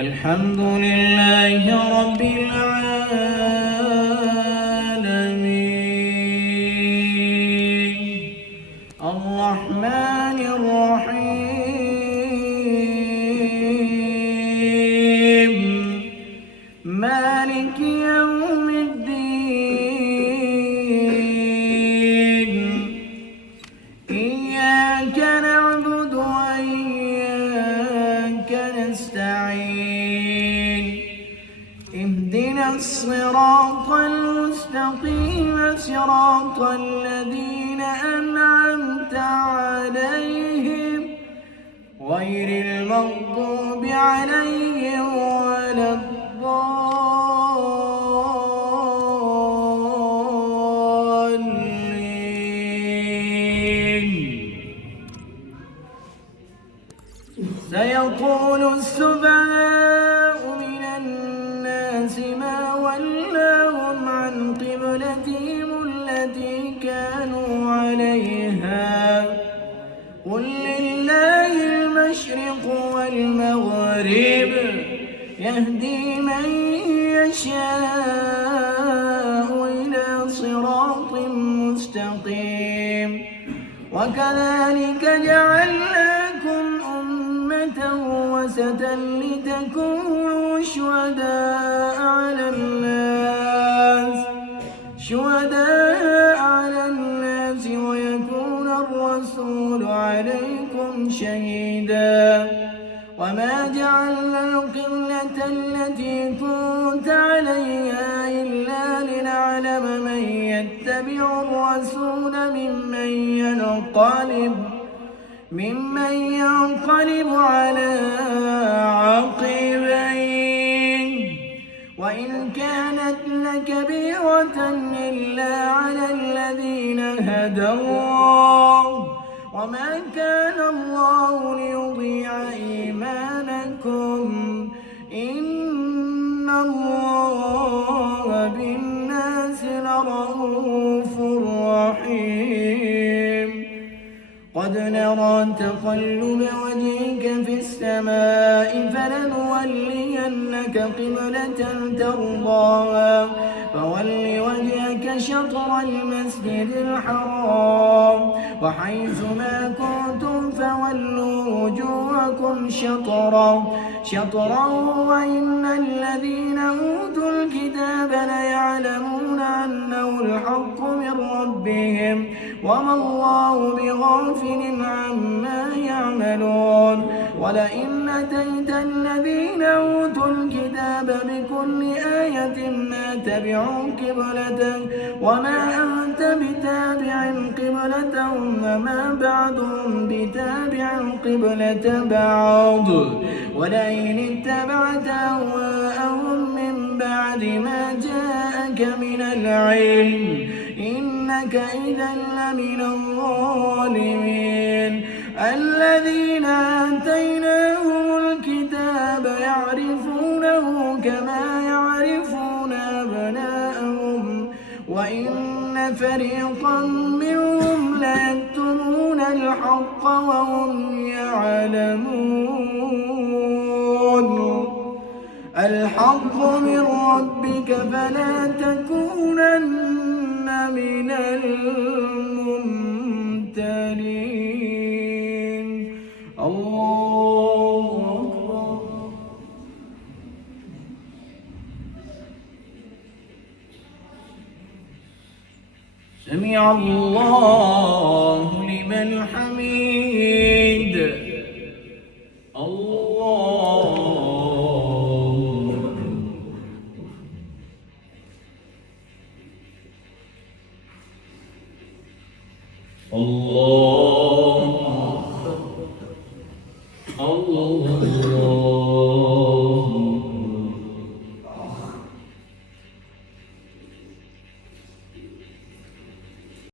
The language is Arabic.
الحمد لله رب العالمين الرحمن الرحيم مالك يوم الدين إياك نعبد وإياك نستعين اهدنا الصراط المستقيم صراط الذين أنعمت عليهم غير المغضوب عليهم ولا الضالين. سيقول السفهاء من الناس ما ولاهم عن قبلتهم التي كانوا عليها قل لله المشرق والمغرب يهدي من يشاء إلى صراط مستقيم وكذلك جعلناكم أمة وسطا لتكونوا شهداء على الناس ويكون الرسول عليكم شهيدا وما جعلنا القبلة التي كنت عليها إلا لنعلم من يتبع الرسول ممن ينقلب على عقبيه وإن كانت لكبيرة إلا على الذين هدى الله وما كان الله ليضيع إيمانكم إن الله بالناس لرءوف رحيم قد نرى تقلب وجهك في السماء فلنولينك قبلة ترضاها فول وجهك شطر المسجد الحرام وحيث ما كنتم فولوا وجوهكم شطرا وإن الذين أوتوا الكتاب ليعلمون أنه الحق من ربهم وما الله بغافل عما يعملون ولئن أتيت الذين أوتوا الكتاب بكل آية ما تبعوا قبلتك وما أنت بتابع قبلتهم وما بعضهم بتابع قبلة بعض ولئن اتبعت أهواءهم من بعد ما جاءك من العلم إنك إذا لمن الظالمين الذين آتيناهم الكتاب يعرفونه كما يعرفون أبناءهم وإن فريقا منهم ليكتمون الحق وهم يعلمون الحق من ربك فلا تكونن من الممترين الله أكبر سمع الله لمن حميد الله